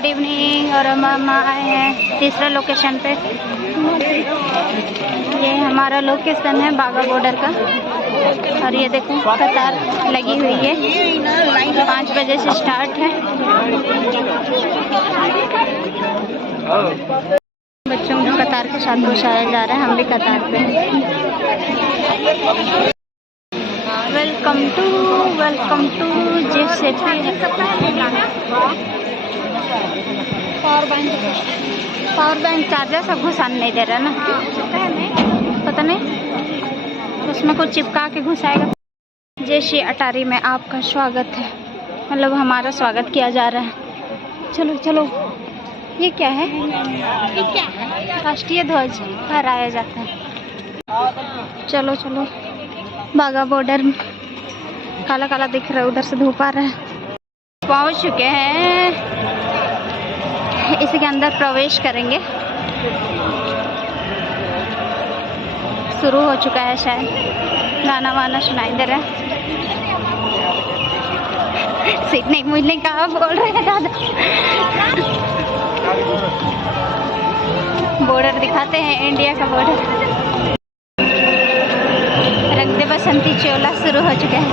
Good evening. और हम आए हैं तीसरा लोकेशन पे। ये हमारा लोकेशन है बागा बॉर्डर का। और ये देखो कतार लगी हुई है, 5 बजे से स्टार्ट है। बच्चों को कतार के साथ घुसाया जा रहा है, हम भी कतार पे। वेलकम टू जेसेफी। पावर बैंक चार्जर सब घुसाने नहीं दे रहा ना, पता नहीं उसमें कुछ चिपका के घुसाएगा। जेसी अटारी में आपका स्वागत है, मतलब हमारा स्वागत किया जा रहा है। चलो चलो, ये क्या है? राष्ट्रीय ध्वज फहराया जाता है। चलो चलो, बागा बॉर्डर काला काला दिख रहा है, उधर से धूप आ रहा है। पहुंच चुके हैं, इसी के अंदर प्रवेश करेंगे। शुरू हो चुका है शायद, गाना वाना सुनाई दे रहा है। सीट नहीं मुझे कहा बोल रहे हैं दादा। बॉर्डर दिखाते हैं, इंडिया का बॉर्डर। रंग दे बसंती चोला शुरू हो चुका है।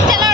चलो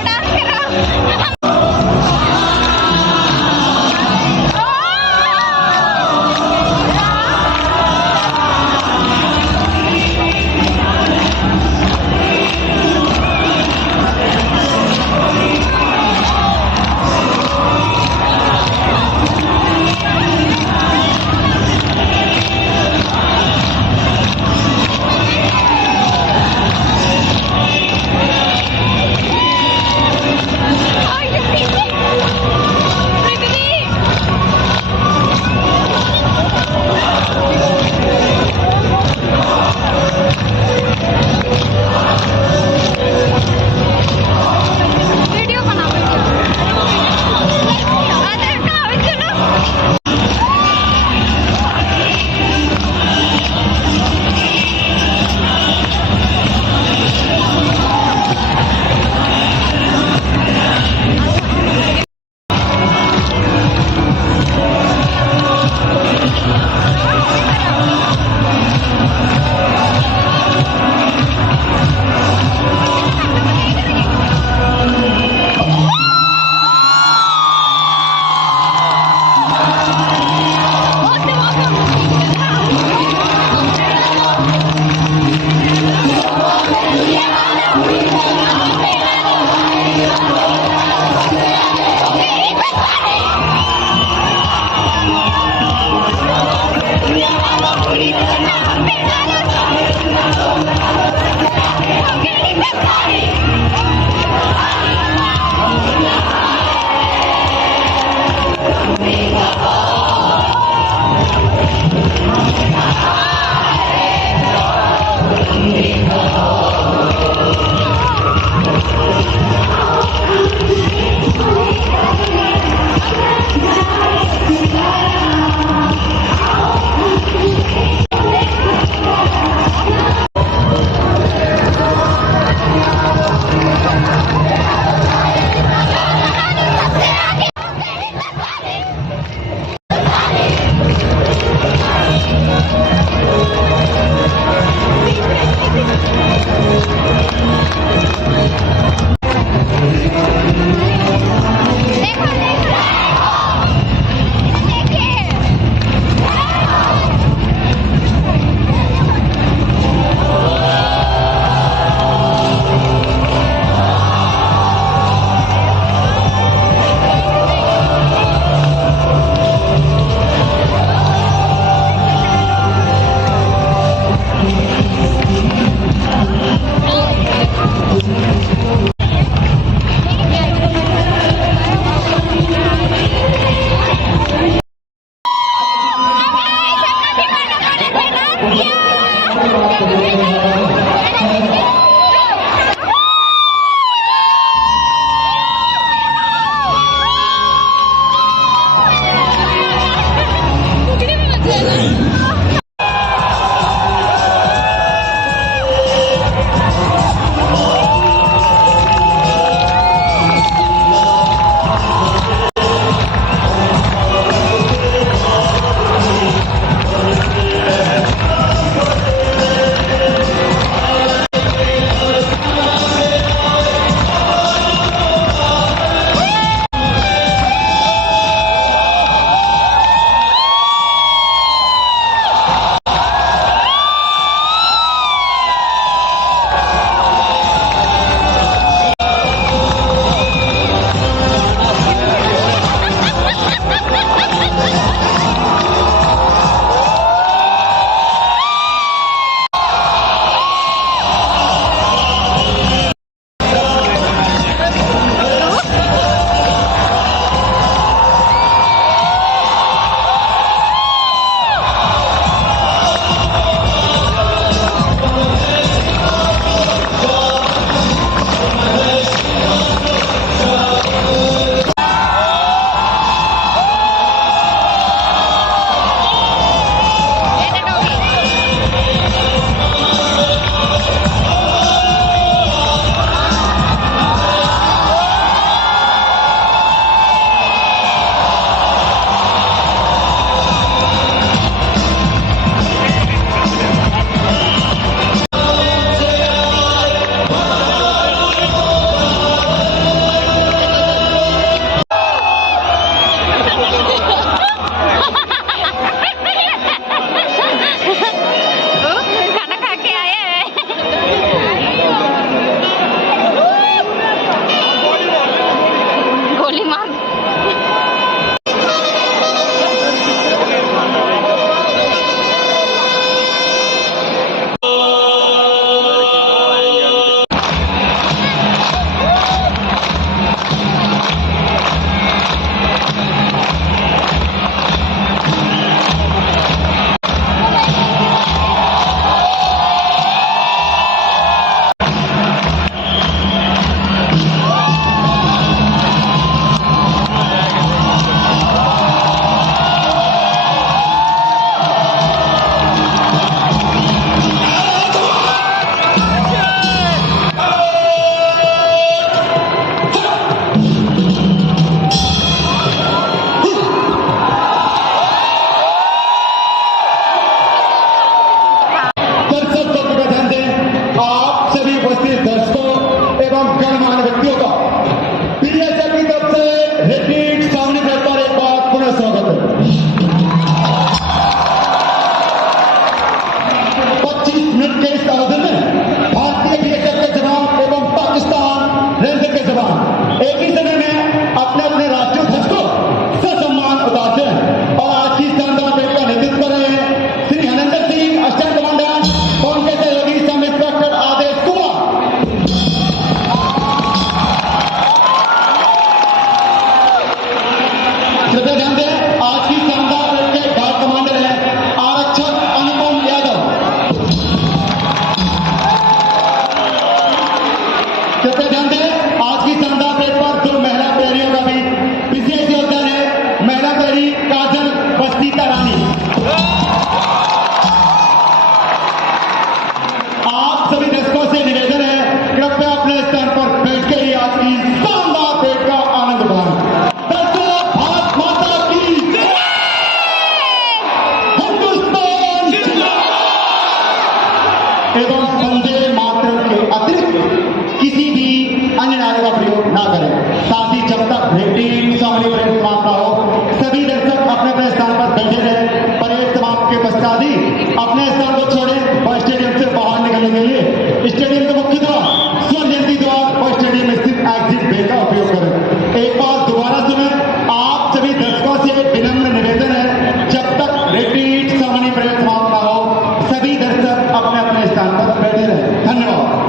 अन्य नारों का प्रयोग ना करें। साथ ही जब तक रेडी सामने परेड समाप्त ना हो सभी दर्शक अपने अपने स्थान पर बैठे रहे। परेड समाप्त के पश्चात ही अपने स्थान को छोड़ें और स्टेडियम से बाहर निकलने के लिए स्टेडियम के मुख्य द्वार, स्वर्ण जयंती द्वार और स्टेडियम में स्थित एग्जिट वे का उपयोग करें। एक बात दोबारा सुने, आप सभी दर्शकों से विनम्र निवेदन है, जब तक रेडी सामान्य परेड समाप्त ना हो सभी दर्शक अपने अपने स्थान पर बैठे रहे। धन्यवाद।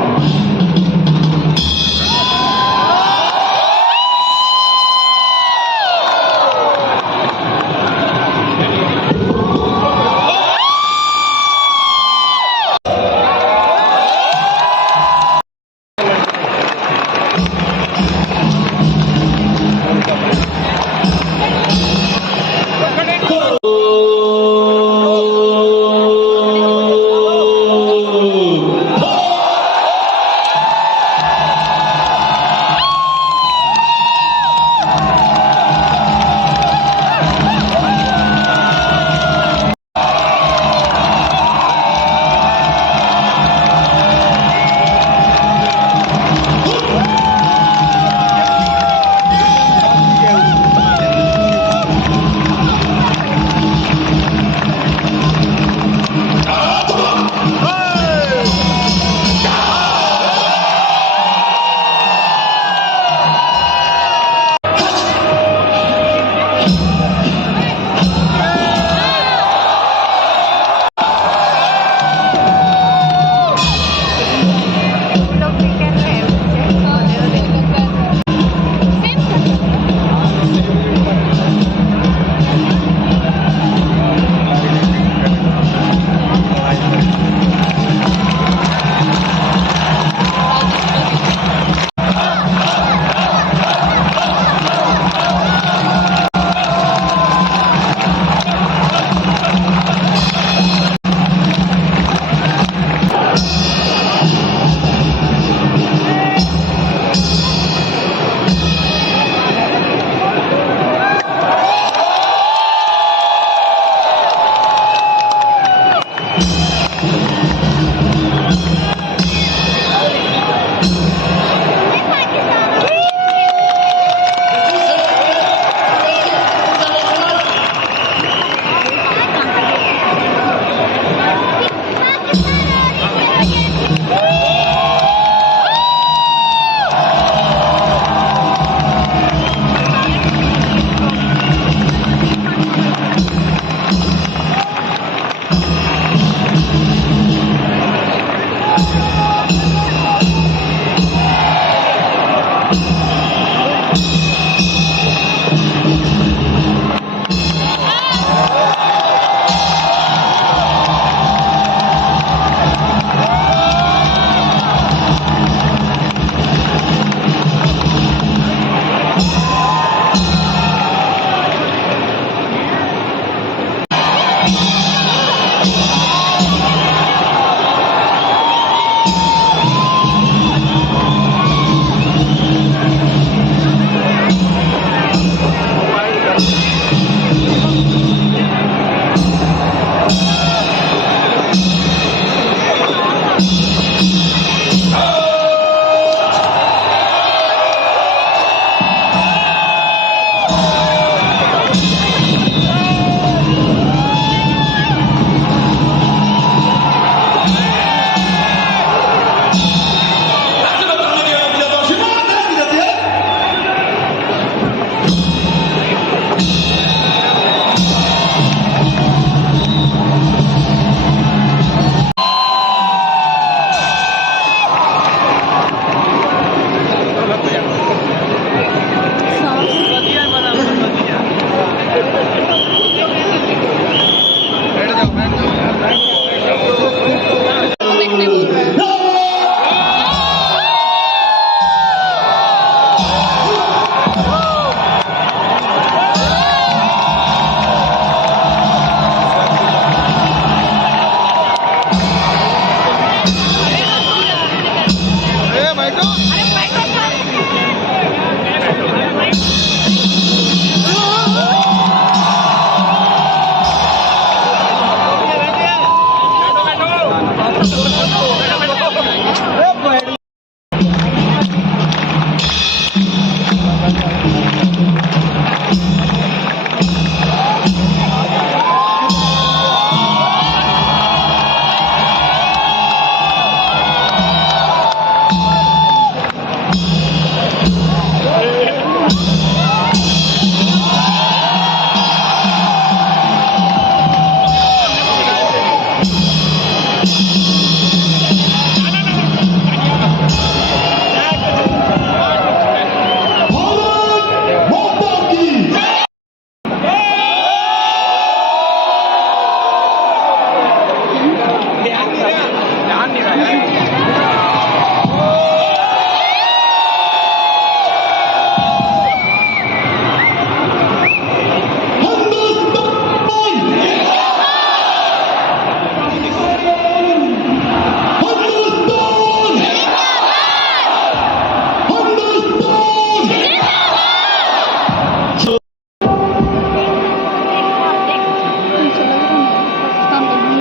भारत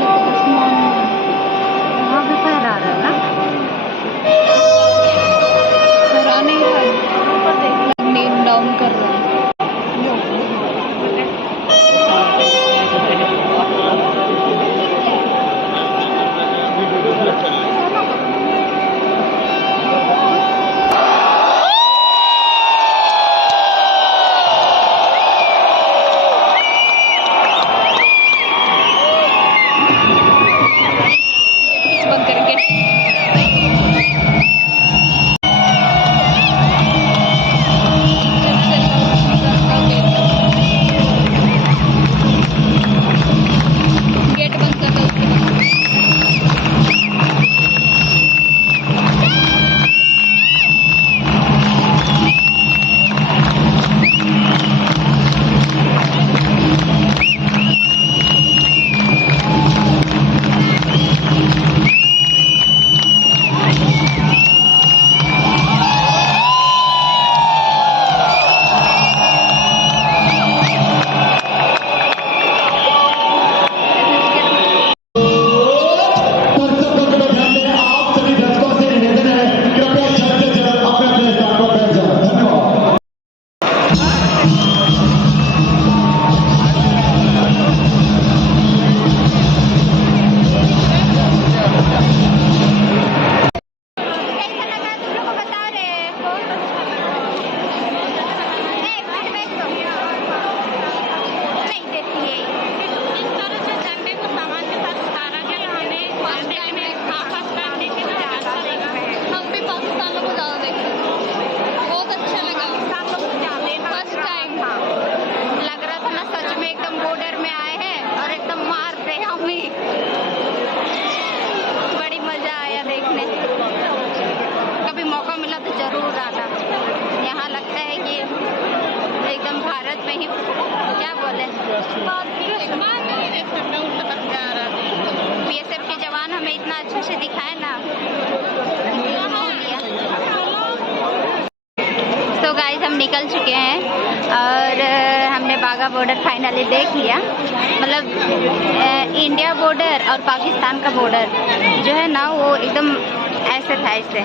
माता की वहाँ भी फहरा रहा है ना, फहरा नहीं रहा है, नील डाउन कर रहा है। बंद करके गेट बंद कर दो। दर्शकों के ध्यान दें, आप सभी दर्शकों से निवेदन है, कृपया जल्द से जल्द अपने अपने स्थान पर बैठ जाएं। धन्यवाद। कैसा लगा तुम लोग को बता रहे हैं। नहीं देती है इस तरह से झंडे को सामान के साथ उतारा गया। हमें हम भी पाकिस्तान लोग को ज़्यादा देखते हैं, बहुत अच्छा लगा। फर्स्ट टाइम लग रहा था ना सच में एकदम बॉर्डर में आए हैं और एकदम मार रहे हमें। बड़ी मजा आया देखने। कभी मौका मिला तो जरूर आना। यहाँ लगता है कि एकदम भारत में ही क्या बोले, बीएसएफ के जवान हमें इतना अच्छे से दिखाए ना। तो गाइस हम निकल चुके हैं और हमने बागा बॉर्डर फाइनली देख लिया। मतलब इंडिया बॉर्डर और पाकिस्तान का बॉर्डर जो है ना वो एकदम ऐसे था, ऐसे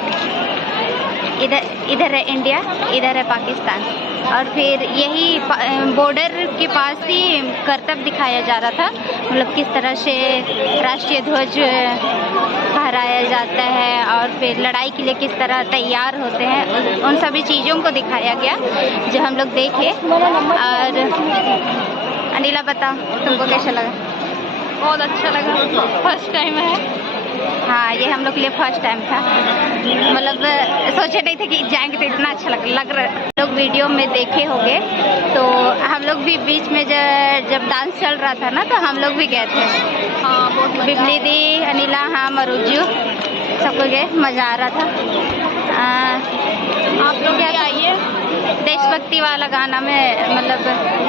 इधर है इंडिया, इधर है पाकिस्तान। और फिर यही बॉर्डर के पास ही करतब दिखाया जा रहा था, मतलब किस तरह से राष्ट्रीय ध्वज फहराया जाता है और फिर लड़ाई के लिए किस तरह तैयार होते हैं, उन सभी चीज़ों को दिखाया गया जो हम लोग देखे। और अनिला बता तुमको कैसा लगा? बहुत अच्छा लगा, फर्स्ट टाइम है। हाँ ये हम लोग के लिए फर्स्ट टाइम था, मतलब सोचे नहीं थे कि जाएंगे तो इतना अच्छा लग रहा। लोग वीडियो में देखे होंगे तो हम लोग भी बीच में जब डांस चल रहा था ना तो हम लोग भी गए थे। हाँ बिबली दी, अनिला, हाँ मरुजू सबको गए, मज़ा आ रहा था। आप लोग क्या आइए, देशभक्ति वाला गाना में, मतलब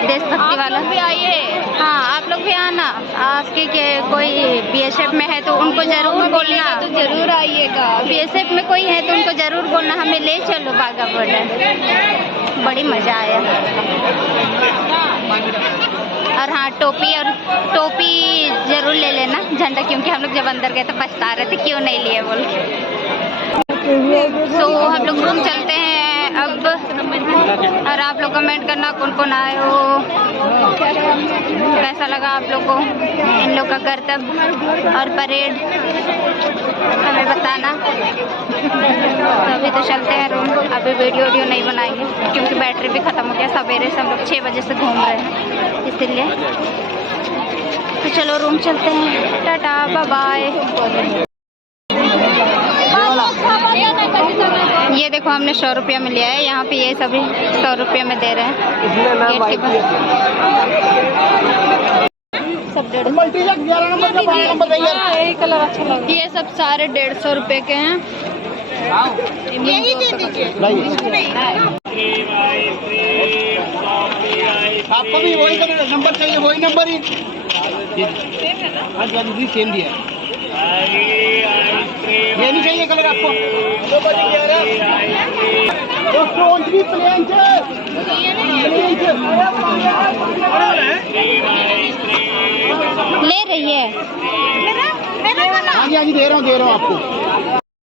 देशभक्ति वाला भी आइए। हाँ आप लोग भी आना, आपके कोई बीएसएफ में है तो उनको जरूर बोलना, तो जरूर आइएगा। बीएसएफ में कोई है तो उनको जरूर बोलना हमें ले चलो बागा बॉर्डर, बड़ी मज़ा आया। और हाँ टोपी जरूर ले लेना झंडा, क्योंकि हम लोग जब अंदर गए तो पछता रहे थे क्यों नहीं लिए बोल के। तो हम लोग रूम चलते हैं अब, और आप लोग को कमेंट करना कौन कौन आए हो, कैसा लगा आप लोग को इन लोग का करतब और परेड, हमें बताना। तो अभी तो चलते हैं रूम, अभी वीडियो नहीं बनाएंगे क्योंकि बैटरी भी ख़त्म हो गया। सवेरे से हम लोग 6 बजे से घूम रहे हैं इसीलिए। तो चलो रूम चलते हैं, टाटा बाय बाय। ये देखो हमने 100 रुपया में लिया है, यहाँ पे ये सभी 100 रुपये में दे रहे हैं गेट के पास। सब 150, ये सब सारे 150 रुपये के हैं। यही दे दीजिए, आपको भी वही नंबर चाहिए, वही नंबर ही सेम दिया। ये नहीं चाहिए कलर आपको, ले रही है। हाँ जी दे रहा हूँ आपको।